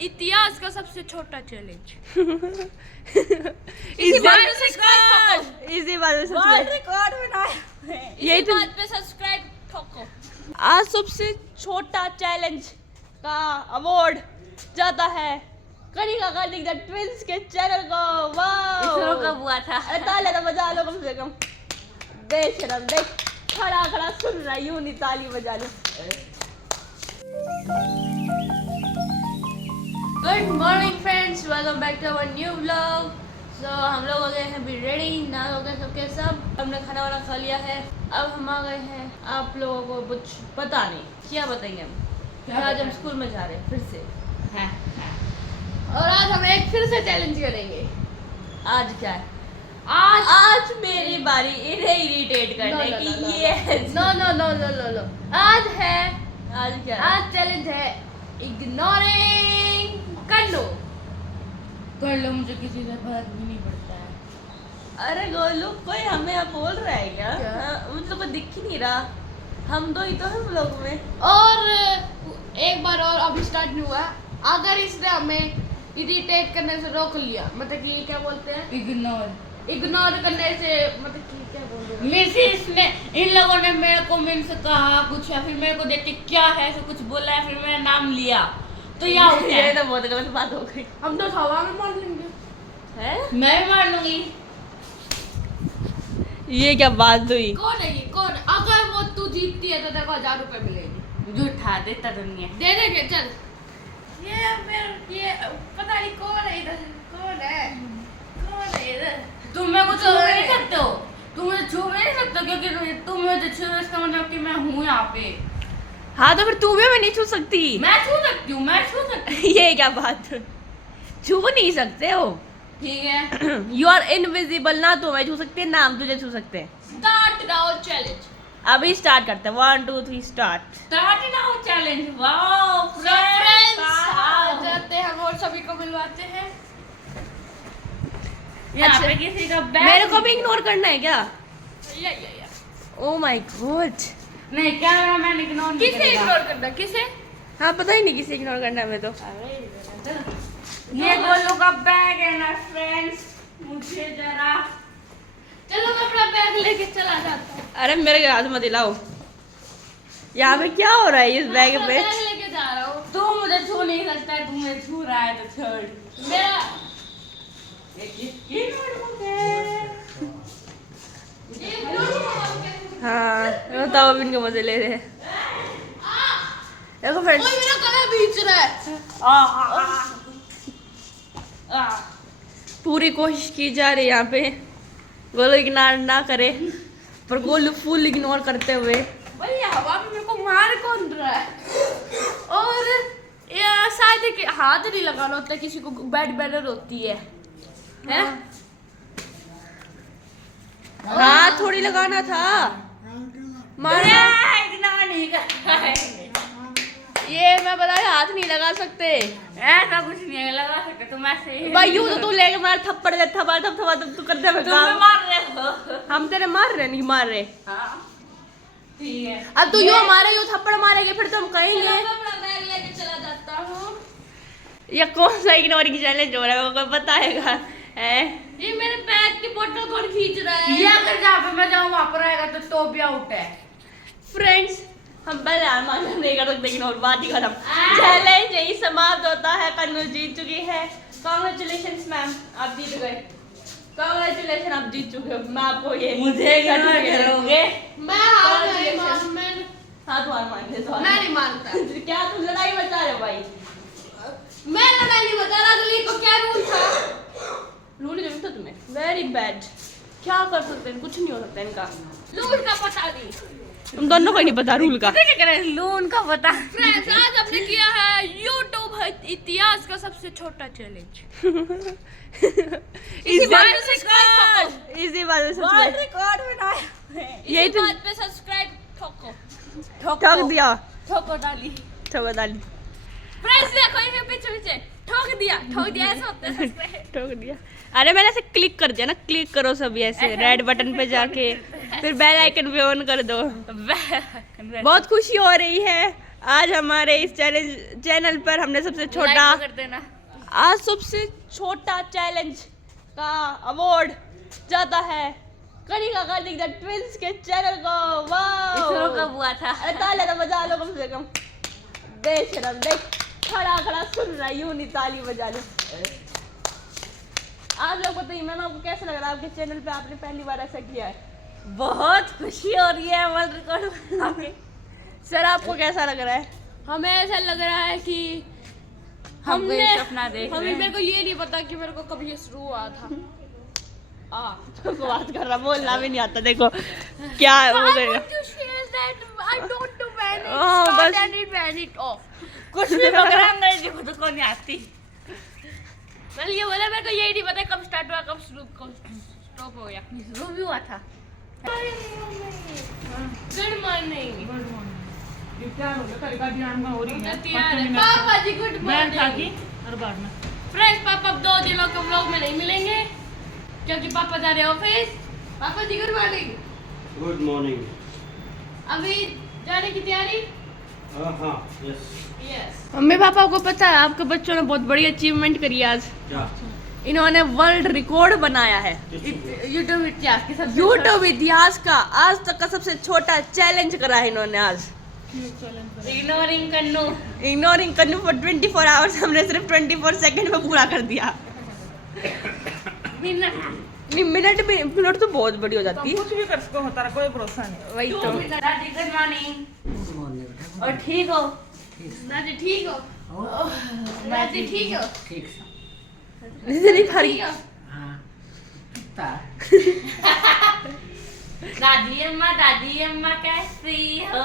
इतिहास का सबसे छोटा चैलेंज। इसी बात में वर्ल्ड रिकॉर्ड बनाया है। यही तो बात पे सब्सक्राइब ठोको। आज सबसे छोटा चैलेंज का अवार्ड जाता है कनिका कार्तिक द ट्विंस के चैनल को। वाह कब हुआ था? अरे ताली तो बजा लो कम से कम। बेशरम देख खड़ा खड़ा सुन रहा है, यूं नहीं ताली बजा लो। Good morning friends, welcome back to our new vlog. So हम लोग हो गए हैं अभी रेडी, ना हो गए सबके सब। हमने खाना वाना खा लिया है, अब हम आ गए हैं। आप लोगों को कुछ पता नहीं क्या बताएंगे हम। आज हम स्कूल में जा रहे हैं फिर से और आज हम एक फिर से चैलेंज करेंगे। आज क्या है? आज मेरी बारी इन्हें इरिटेट करने की। ये नो आज है, आज क्या है? आज चैलेंज है इग्नोरिंग कर लो। मुझे किसी से फर्क भी नहीं पड़ता है। अरे गोलू, कोई हमें अब बोल रहा है क्या? क्या? मतलब दिख ही नहीं रहा, हम दो ही तो हम लोग में। और एक बार और अभी स्टार्ट नहीं हुआ, अगर इसने हमें इरिटेट करने से रोक लिया, मतलब कि क्या बोलते हैं, इग्नोर करने से, मतलब कि क्या बोलते हैं, मिसिस ने इन लोगों ने मेरे को मिनसे कहा कुछ है, फिर मेरे को देख के क्या है ऐसा कुछ बोला है, फिर मेरा नाम लिया तो या हो ये गया। तो बहुत गलत बात हो गई हम तो हवा में मार लेंगे। है। मैं भी मार लूंगी। ये क्या बात हुई? कौन है ये, कौन? अगर वो तू जीतती है तो तेरे को 1000 रुपए मिलेंगे। झूठा देता तो नहीं है। दे देंगे, चल। ये पता नहीं कौन है इधर, कौन है इधर? तुम मेरे को छू नहीं सकते हो, तुम मुझे छू नहीं सकते हो, क्योंकि तुम मुझे छू, इसका मतलब कि मैं हूँ यहाँ पे। हाँ तो फिर तू भी मैं नहीं छू सकती। मैं छू सकती हूँ, मैं छू सकती ये क्या बात? छू नहीं सकते हो। हूँ। ठीक है, यू आर इनविजिबल, ना तो मैं छू सकती है ना हम तुझे छू सकते हैं। Start now challenge. अभी स्टार्ट करते हैं, 1 2 3 start. Start now challenge. Wow friends आ जाते हैं हम और सभी को मिलवाते हैं। यहाँ अच्छा, पे किसी का बैग मेरे को भी इग्नोर करना है क्या? या ओ माय गॉड। नहीं, कैमरा मैन इग्नोर नहीं किसे करेगा। इग्नोर करना, किसे? हाँ पता ही नहीं किसे इग्नोर करना है हमें तो। ये गोलू का बैग है ना फ्रेंड्स, मुझे जरा चलो मैं अपना बैग लेके चला जाता हूँ। अरे मेरे हाथ मत दिलाओ। यहाँ पे क्या हो रहा है इस बैग अपना में? बैग लेके जा रहा हूँ। तू मुझे छू नहीं सकता है, तू मुझे छू रहा है तो छोड़। मेरा ये नोटबुक है। हाँ बताओ, अब इनके मजे ले रहे हैं। देखो फ्रेंड्स, कोई मेरा गला खींच रहा है। पूरी कोशिश की जा रही है यहाँ पे गोलू इग्नोर ना करे, पर गोलू फुल इग्नोर करते हुए। भैया हवा में मेरे को मार कौन रहा है? और ये शायद कि हाथ नहीं लगाना होता, किसी को बैड बैनर होती है। हैं? हाँ थोड़ी लगाना था। मार इग्नोर नहीं करता है। ये मैं बता रही, हाथ नहीं लगा सकते ऐसा कुछ नहीं है, लगा सकते तुम ऐसे ही। भाई। यूं तो तू लेके मार, थप्पड़ दे, थप्पड़ थप्पड़ तू कर दे। तुम भी मार रहे हो। हम तेरे मार रहे नहीं मार रहे। हाँ ठीक है। अब तू यूं मारे, यूं थप्पड़ मारेंगे फिर तो हम कहेंगे मैं अपना बैग लेके चला जाता हूँ। ये कौन सा इग्नोरिंग चैलेंज हो रहा है, कोई बताएगा? है ये मेरे बैग की बोतल कौन खींच रहा है? ये अगर जहाँ पे मैं जाऊँ वहाँ पर आएगा तो भी आउट है। फ्रेंड्स, हम पहले आमान नहीं कर सकते, लेकिन और बात ही खत्म। चैलेंज यही समाप्त होता है। कन्नू जीत चुकी है। कांग्रेचुलेशंस मैम, आप जीत गए। कांग्रेचुलेशन, आप जीत चुके हो। मैं आपको ये मुझे इग्नोर करोगे? मैं हार नहीं मान, मैं हाथ वार मान दे तो मैं नहीं मानता। क्या तुम लड़ाई बचा रहे हो भाई? मैं लड़ाई नहीं बता रहा, अगली को क्या रूल था? रूल जरूर था तुम्हें। Very bad. क्या कर सकते हैं, कुछ नहीं हो सकता इनका। रूल का पता नहीं। तुम दोनों को ही नहीं पता रूल का। क्या करें, लून का पता। फ्रेंड्स आज हमने किया है यूट्यूब इतिहास का सबसे छोटा चैलेंज। इसी बात पे सब्सक्राइब ठोको। इसी बात में वर्ल्ड सबसे रिकॉर्ड बनाया है। यही इसी तो बात पे सब्सक्राइब ठोको। ठोक दिया। ठोको डाली। ठोक डाली। फ्रेंड्स देखो ये पीछे ठोक दिया ऐसा होता है सब्सक्राइब। ठोक दिया। अरे मैंने ऐसे क्लिक कर दिया ना, क्लिक करो सभी ऐसे रेड बटन पे जाके, फिर बेल आइकन पे ऑन कर दो। बहुत खुशी हो रही है आज हमारे इस चैनल पर हमने सबसे छोटा Like कर देना। आज सबसे छोटा चैलेंज का अवार्ड जाता है कनिका कार्तिक द ट्विंस के चैनल को। शुरू वाह कब हुआ था? अरे ताली तो बजा लो कम से कम। बेशरम देख खड़ा खड़ा सुन रहा यूं नहीं ताली बजा लो। आप लोग बताइए मैम आपको कैसा लग रहा है आपके चैनल पे आपने पहली बार ऐसा किया है? बहुत खुशी हो रही है वर्ल्ड रिकॉर्ड बना के। सर आपको कैसा लग रहा है? हमें ऐसा लग रहा है कि हमको ये सपना देख रहे हमें हैं। मेरे को ये नहीं पता कि मेरे को कब ये शुरू हुआ था। तो बात कर रहा बोलना भी नहीं आता देखो क्या हो गया। Oh, कुछ भी पकड़ा अंग्रेजी खुद को नहीं आती। मैंने ये बोला मेरे को यही नहीं पता कब स्टार्ट हुआ कब शुरू कब स्टॉप हो गया। शुरू भी हुआ था। Good morning. ये क्या हो गया? कल का ध्यान में हो रही है। पापा जी गुड बहन था कि मॉर्निंग। हर बार में फ्रेंड्स पापा अब 2 दिनों के व्लॉग में नहीं मिलेंगे क्योंकि पापा जा रहे हैं ऑफिस। पापा जी गुड मॉर्निंग। Good morning. अभी जाने की तैयारी। हाँ यस। यस। मम्मी पापा को पता है आपके बच्चों ने बहुत बड़ी अचीवमेंट करी है आज। क्या? इन्होंने वर्ल्ड रिकॉर्ड बनाया है यूट्यूब इतिहास के साथ यूट्यूब इतिहास का आज तक का सबसे छोटा चैलेंज करा है इन्होंने आज। Ignoring Kannu. Ignoring Kannu for 24 hours हमने सिर्फ 24 सेकंड में पूरा कर दिया। मिनट तो बहुत बड़ी हो जाती है। कुछ भी कर सको होता है कोई भरोसा नहीं। वही तो दादी गुड मॉर्निंग। और ठीक हो? दादी ठीक हो? दादी ठीक हो? नजर भरी ठीक हो? दादी अम्मा कैसी हो?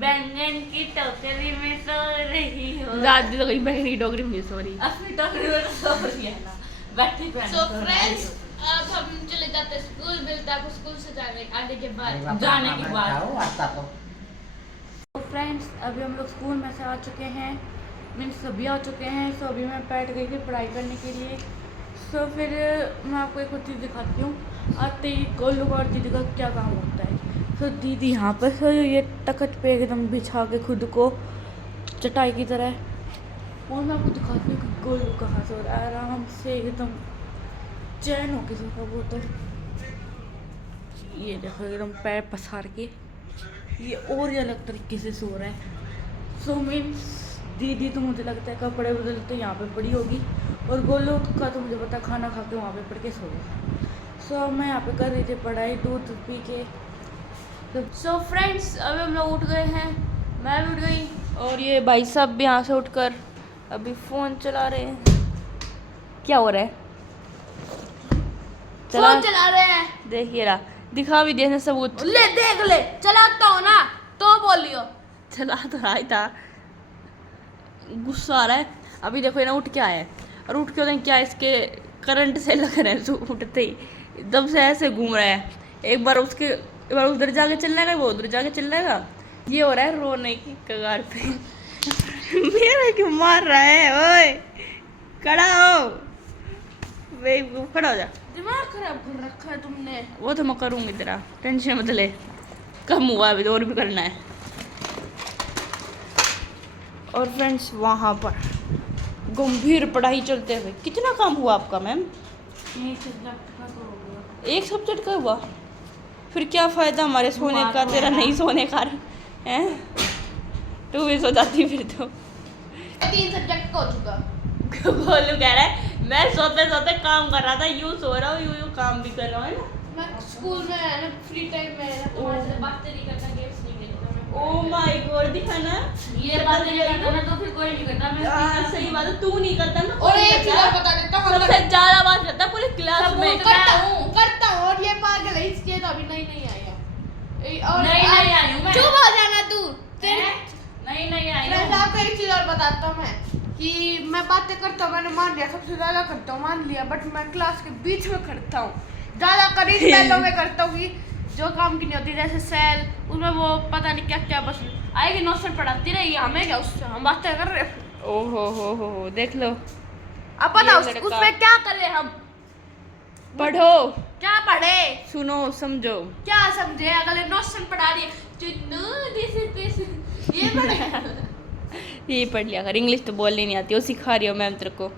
बैंगन की टोकरी में सो रही हो। दादी तो कहीं बैंगन की टोकरी में सो रही। अपनी टोकरी में सो रही है ना। बैठी पे सो फ्रेंड्स अब हम चले जाते हैं स्कूल। मिलते हैं आपको स्कूल से आने के बाद। जाने के बाद। तो फ्रेंड्स अभी हम लोग स्कूल में से आ चुके हैं। मीन्स सभी आ चुके हैं। सो अभी मैं बैठ गई थी पढ़ाई करने के लिए। सो फिर मैं आपको एक और चीज़ दिखाती हूँ। आते ही गोलू और दीदी का क्या काम होता है। सो दीदी यहाँ पर सो ये तखत पे एकदम बिछा के खुद को चटाई की तरह। और मैं आपको दिखाती हूँ कि गोलू कहाँ सो रहा है आराम से एकदम चैन हो के सो रहा वो तो। ये देखो एकदम पैर पसार के ये और ही अलग तरीके से सो रहा है। सो मीन्स दीदी तो मुझे लगता है कपड़े बदलते यहाँ पे पड़ी होगी और गोलू का तो मुझे पता खाना खा के वहाँ पे पड़ के सो गया। सो मैं यहाँ पे कर रही थी पढ़ाई दूध पी के। सो फ्रेंड्स अभी हम लोग उठ गए हैं। मैं भी उठ गई और ये भाई साहब भी यहाँ से उठकर अभी फ़ोन चला रहे हैं। क्या हो रहा है? फोन चला रहे हैं। देखिए रहा दिखा भी देना सबूत। ले देख ले चलाता हो ना तो बोलियो। चला तो रहा ही था गुस्सा आ रहा है। अभी देखो ये ना उठ के आया है और उठ के उधर क्या इसके करंट से लग रहे हैं उठते ही एकदम से ऐसे घूम रहा है। एक बार उधर जाके चल जाएगा वो उधर जाके चल जाएगा। ये हो रहा है रोने की कगार पे। मेरा क्यों मार रहा है? ओए खड़ा हो बेवकूफ खड़ा हो जा। दिमाग खराब कर रखा है तुमने। वो तो मैं करूँगी तेरा टेंशन मत ले। कम हुआ अभी तो और भी करना है। और फ्रेंड्स वहाँ पर गंभीर पढ़ाई चलते हुए कितना काम हुआ आपका मैम? एक सब्जेक्ट का हुआ। फिर क्या फ़ायदा हमारे सोने का तेरा नहीं सोने का है? तू भी सो जाती फिर तो। 3 सब्जेक्ट का हो चुका। गोलू कह रहा है मैं सोते सोते काम कर रहा था यूँ सो रहा हूँ यूँ काम भी कर रहा हूँ है ना। मैं स्कूल में है ना फ्री टाइम में है ना तुम्हारे से बातें नहीं करता गेम्स नहीं खेलता मैं। ओ माय गॉड दिखा ना ये बातें नहीं करता ना तो फिर कोई नहीं करता। मैं हाँ सही बात है तू नहीं करता ना। और एक चीज और बता देता हूँ सबसे ज्यादा बात करता है पूरी क्लास में। करता हूँ और ये पागल है इसलिए तो अभी नहीं आया। और नहीं आई हूँ मैं। चुप हो जाना तू। नहीं आई मैं हूँ। आपको एक चीज और बताता हूँ मैं कि मैं बातें करता हूँ मैंने मान लिया सबसे ज्यादा करता हूँ मान लिया बट मैं क्लास के बीच में करता हूँ ज्यादा करीब पहलों में करता हूँ कि जो काम की नहीं होती जैसे सेल उसमें वो पता नहीं क्या क्या बस आएगी नोट्स पढ़ाती रहेगी हमें क्या उससे हम बातें कर रहे हैं। ओहो देख लो अब बताओ उसमें क्या करें हम? पढ़ो क्या पढ़े सुनो समझो क्या समझे अगले नोट्स पढ़ा रही है चिन्नू दिस ये पढ़े ये पढ़ लिया कर, इंग्लिश तो बोलनी नहीं आती, वो सिखा रही हो मैम तेरे को।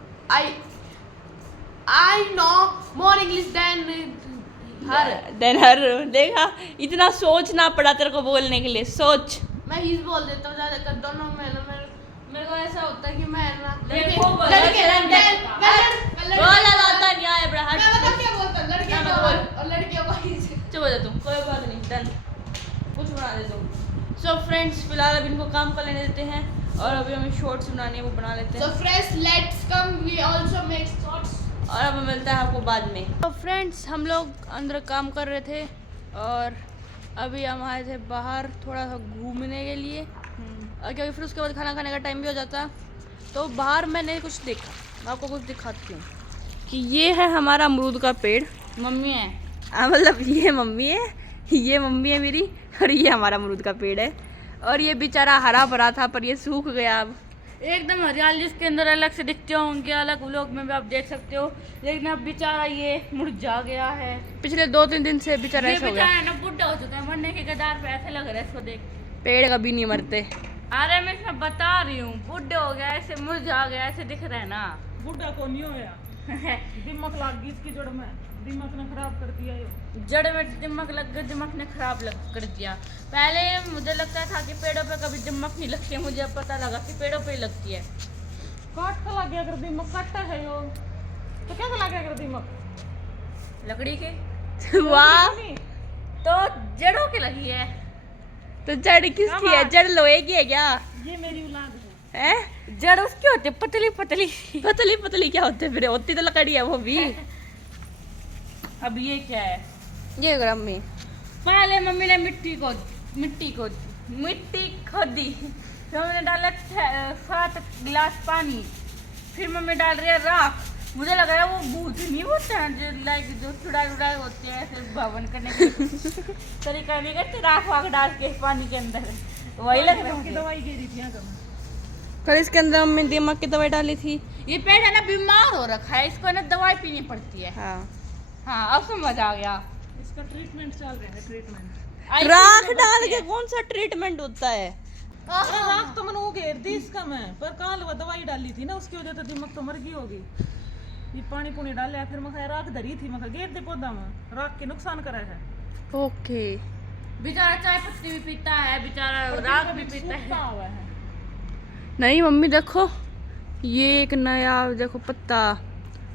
I know more English than her. हर देखा, इतना सोचना पड़ा तेरे को बोलने के लिए, सोच। मैं ही बोल देता हूँ ज्यादा कर दोनों में ना मेरे को ऐसा होता है कि मैं ना देखो, बोला जाता नहीं आया बड़ा हट। मैं क्या बोलता हूँ लड़के ना, को बोल। और लड़कियों को ही से। चुप हो जा तुम, कोई बात नहीं, डन, कुछ बना दे तुम। सो फ्रेंड्स, फिलहाल अब इनको काम कर लेने देते हैं और अभी हमें शॉर्ट्स बनाने हैं, वो बना लेते हैं। So friends, let's come. We also make shorts. और अब मिलता है आपको बाद में। तो फ्रेंड्स, हम लोग अंदर काम कर रहे थे और अभी हम आए थे बाहर थोड़ा सा घूमने के लिए, और क्योंकि फिर उसके बाद खाना खाने का टाइम भी हो जाता। तो बाहर मैंने कुछ देखा, मैं आपको कुछ दिखाती हूँ कि ये है हमारा अमरूद का पेड़। मम्मी है, मतलब ये मम्मी है, ये मम्मी है मेरी, और ये हमारा अमरूद का पेड़ है। और ये बेचारा हरा भरा था पर ये सूख गया अब। एकदम हरियाली इसके अंदर अलग से दिखते होंगे, अलग व्लॉग में भी आप देख सकते हो, लेकिन अब बेचारा ये मुरझा गया है। पिछले 2-3 दिन से बेचारा ये ऐसा हो गया। बेचारा ना बुढ़ा हो चुका है, मरने के कगार पे, ऐसे लग रहा है इसको देख। पेड़ कभी नहीं मरते। अरे मैं इसमें बता रही हूँ, बुढ़ा हो गया, ऐसे मुरझा गया, ऐसे दिख रहा है ना। बुढ़ा को नहीं होया, दिमाग लाग गई इसकी जड़ में, दिमाग ने खराब कर दिया ये। जड़ में दिमाग लग गया, दिमाग ने खराब कर दिया। पहले मुझे लगता था कि पेड़ों पे कभी दिमाग नहीं लगती है, मुझे अब पता लगा कि पेड़ों पे ही लगती है। काट का लग गया अगर दिमाग काटता है यो, तो क्या लग गया अगर दिमाग लकड़ी के वाह, तो जड़ों की लगी है। तो जड़ किसकी है? जड़ लोहे की है क्या? ये मेरी औलाद है। हैं? जड़ उसकी होती है पतली पतली। पतली पतली क्या होते फिर? होती तो लकड़ी है वो भी। अब ये क्या है? ये मम्मी पहले मम्मी ने मिट्टी खोदी, फिर मम्मी ने डाला 7 गिलास पानी, फिर मम्मी डाल रही है राख। मुझे लग रहा है वो भूत नहीं होते हैं जो लाइक जो चुड़ाई होते हैं फिर भवन करने के तरीका नहीं करते, राख वाख डाल के पानी के अंदर, वही लग रहा की है। दवाई गिरी थी यहाँ कल इसके अंदर मम्मी दिमाग की दवाई डाली थी। ये पेड़ है ना बीमार हो रखा है, इसको ना दवाई पीनी पड़ती है। हाँ, हाँ अब समझ आ गया। इसका ट्रीटमेंट चल रहा है, ट्रीटमेंट। राख डाल के कौन सा ट्रीटमेंट होता है? राख तो मैंने वो घेर दी इसका मैं, पर काल वो दवाई डाली थी ना उसकी वजह से दिमाग तो मर गई होगी। ये पानी पुनी डाले फिर मैं राख धरी थी, मैं घेर दे पौधा में, राख के नुकसान करा है। ओके। बेचारा चाय पत्ती भी पीता है, बेचारा राख भी पीता सूखा है। हुआ है। नहीं मम्मी देखो, ये एक नया देखो पत्ता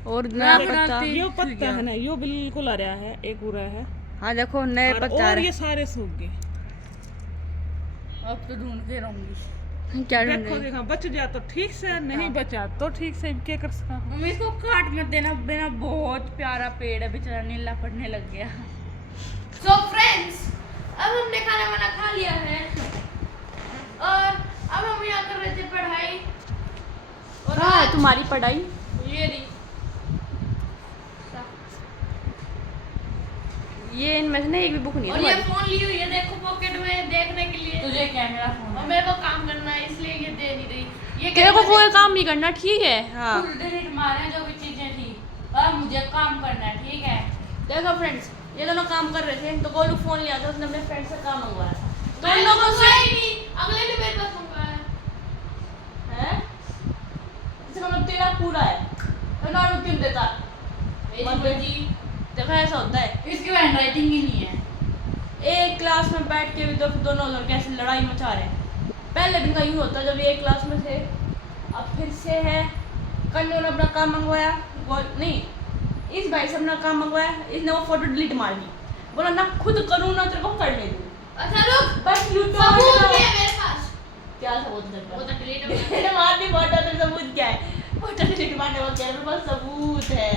और नया राख पत्ता। डालती- यो पत्ता है ना, यो बिल्कुल आ रहा है, एक पूरा है हाँ देखो नए पत्ता आ और रहे ये सारे सूख गए। अब तो ढूंढ के रहूंगी। हैं। क्या ढूंढ देखो रहे? देखो, बच जा तो ठीक से, नहीं बचा तो ठीक से, क्या कर सकता हूँ। मम्मी इसको काट मत देना, बिना बहुत प्यारा पेड़ है, बेचारा नीला पड़ने लग गया। So friends, अब हमने खाना वाना खा लिया है और अब हम यहाँ कर रहे थे पढ़ाई। और कहाँ है तुम्हारी पढ़ाई? ये रही। ये इनमें से ना एक भी बुक नहीं है और ये तुम्हारी। फोन ली हुई है देखो पॉकेट में देखने के लिए। तुझे क्या, मेरा फोन और मेरे को काम करना है इसलिए ये दे नहीं रही। ये तेरे को कोई काम नहीं करना, ठीक है? हाँ डिलीट मारे जो भी चीजें थी, और मुझे काम करना है, ठीक है। देखो फ्रेंड्स, ये दोनों काम कर रहे थे तो गोलू फोन लिया था, उसने अपने फ्रेंड से काम मंगवाया था। तो मैंने इन तो लोगों से मंगवाया ही नहीं, अगले ने मेरे पास मंगवाया। हैं? इसका मतलब तेरा पूरा है तो ना क्यों देता? मेरी जी देखो ऐसा होता है, इसकी हैंडराइटिंग ही नहीं है। एक क्लास में बैठ के भी तो दोनों लोग कैसे लड़ाई मचा रहे हैं। पहले दिन का यूँ होता जब ये एक क्लास में थे, अब फिर से है। कल ने अपना काम मंगवाया, नहीं इस भाई से अपना काम मंगवाया, इसने वो फोटो डिलीट मार दी, बोला ना खुद करूँ ना तेरे को करने दूँ। अच्छा रुक, बस यूट्यूब सबूत भी है मेरे पास। क्या सबूत तेरे वो पास? तो डिलीट हो मैंने मार दी फोटो, तेरे सबूत क्या है? फोटो डिलीट मारने को क्या है? मेरे पास सबूत है।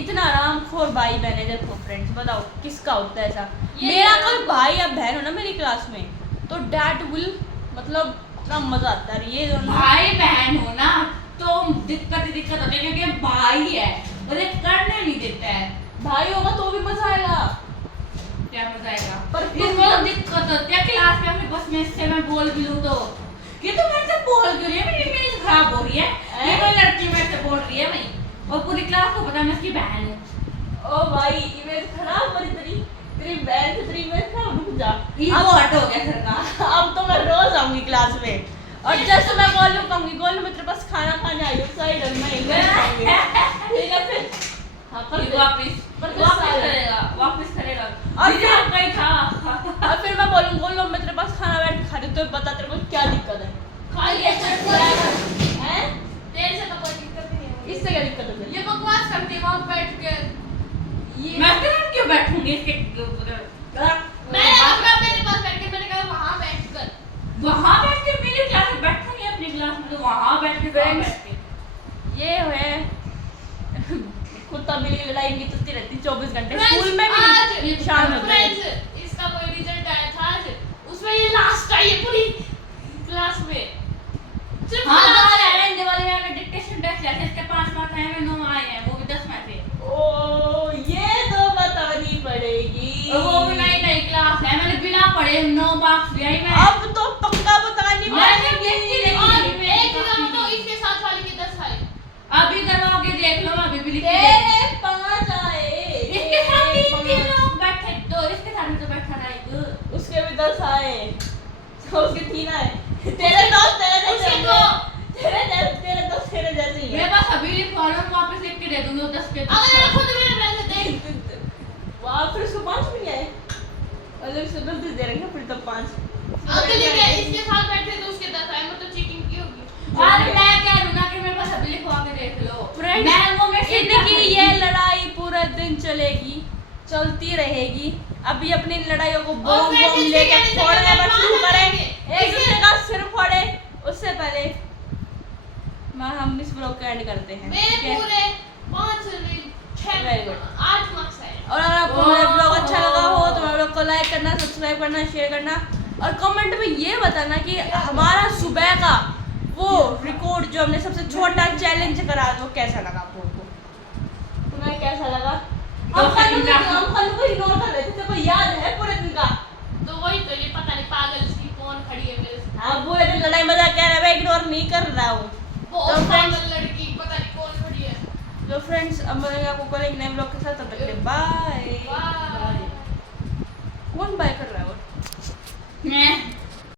इतना आरामखोर भाई बहन है। देखो फ्रेंड्स, बताओ किसका होता है ऐसा? मेरा कोई भाई या बहन हो ना मेरी क्लास में तो डैट विल मतलब इतना मजा आता है। ये दोनों भाई बहन हो ना तो दिक्कत होती है, क्योंकि भाई है और ये करने नहीं देता है। भाई होगा तो भी मजा आएगा। क्या मजा आएगा? पर इसमें तो दिक्कत होती है क्लास में, अपनी बस में से मैं बोल भी लूँ तो कि तुम मेरे से बोल क्यों रही है, मेरी इमेज खराब हो रही है, ये कोई लड़की मेरे से बोल रही है भाई, और पूरी क्लास को पता है मैं उसकी बहन हूँ। ओ भाई इमेज खराब हो रही तेरी बहन से, तेरी इमेज खराब। रुक जा, ईगो हट हो गया सर का। अब तो मैं रोज आऊंगी क्लास में और जैसे मैं गोलू कहूंगी गोलू मैं तेरे पास खाना खाने आई हूँ सही ढंग में इंग्लिश खाऊंगी ठीक है फिर हाँ वापस करेगा और फिर कहीं था और फिर मैं बोलूँ गोलू मैं तेरे पास खाना बैठ के खा रही हूँ तो बता तेरे को क्या दिक्कत है खा लिया हैं? तेरे से तो कोई दिक्कत नहीं है इससे क्या दिक्कत है ये बकवास करती है वहाँ बैठ के ये मैं क्यों बैठूंगी इसके मैंने कहा मेरे पास बैठ के मैंने कहा वहाँ बैठकर वहां बैठ के मेरी क्लास में बैठूंगी अपनी क्लास में तो वहां बैठ के Friends, ये है कुत्ता बिल्ली की लड़ाई इनकी चलती रहती 24 घंटे Friends, स्कूल में आज भी शाम में भी। Friends, इसका कोई रिजल्ट आया था आज उसमें ये लास्ट आई है पूरी क्लास में सिर्फ हां last तो रहने वाले में मैंने डिक्टेशन टेस्ट लिया था इसके 5 मार्क्स आए हैं 9 आए हैं वो भी 10 में थे ओ ये तो बतानी पड़ेगी और वो भी नई क्लास है मैंने बिना पढ़े 9 मार्क्स लिया ही मैं अब तो पक्का बतानी मैंने पड़ेगी देखी और देखी एक एग्जाम तो इसके साथ वाले के 10 आए अभी करवा के देख लो अभी भी लिख के तेरे 5 आए इसके साथ तीन लोग बैठे तो इसके साथ भी तो बैठा था एक उसके भी 10 आए तो उसके 3 आए तेरे 10 तेरे जैसे उसके दो। तेरे 10 तेरे जैसे ही मेरे है पास अभी लिखवा लो वापस लिख के दे दूंगी वो 10 के अगर मैं खुद मेरे पैसे दे वाह फिर उसको 5 भी नहीं आए अलग से 10 दे रहे हैं फिर तो 5 अगले के इसके साथ बैठे तो उसके 10 आए मतलब चीटिंग की होगी और मैं कह रहा हूं ना कि मेरे पास अभी लिखवा के देख लो Friends, मैं वो में से इनकी ये लड़ाई पूरा दिन चलेगी चलती रहेगी अभी अपनी लड़ाइयों को बम friends, बम इसके लेके कहने से फोड़ने पहले पर शुरू बात करें करेंगे। एक दूसरे का सिर फोड़े उससे पहले हम इस ब्लॉग का एंड करते हैं मेरे ठीक है? पूरे 5 6 Very good. 8 मार्क्स आए और अगर आपको मेरा ब्लॉग अच्छा लगा हो तो मेरे ब्लॉग को लाइक करना सब्सक्राइब करना शेयर करना और कमेंट में ये बताना कि हमारा सुबह का वो रिकॉर्ड जो हमने सबसे छोटा चैलेंज करा वो कैसा लगा आप लोगों को तुम्हें कैसा लगा हम खालू को इग्नोर कर रहे थे तेरे को याद है पूरे दिन का तो वही तो ये पता नहीं पागल सी कौन खड़ी है मेरे साथ अब पूरे दिन लड़ाई मजाक कह रहा है इग्नोर नहीं कर रहा हूँ बहुत तो friends- पागल लड़की पता नहीं कौन खड़ी है तो फ्रेंड्स अब मिलेंगे आपको कल एक नए ब्लॉग के साथ तब तक के लिए बाय बाय कौन बाय कर रहा है और मैं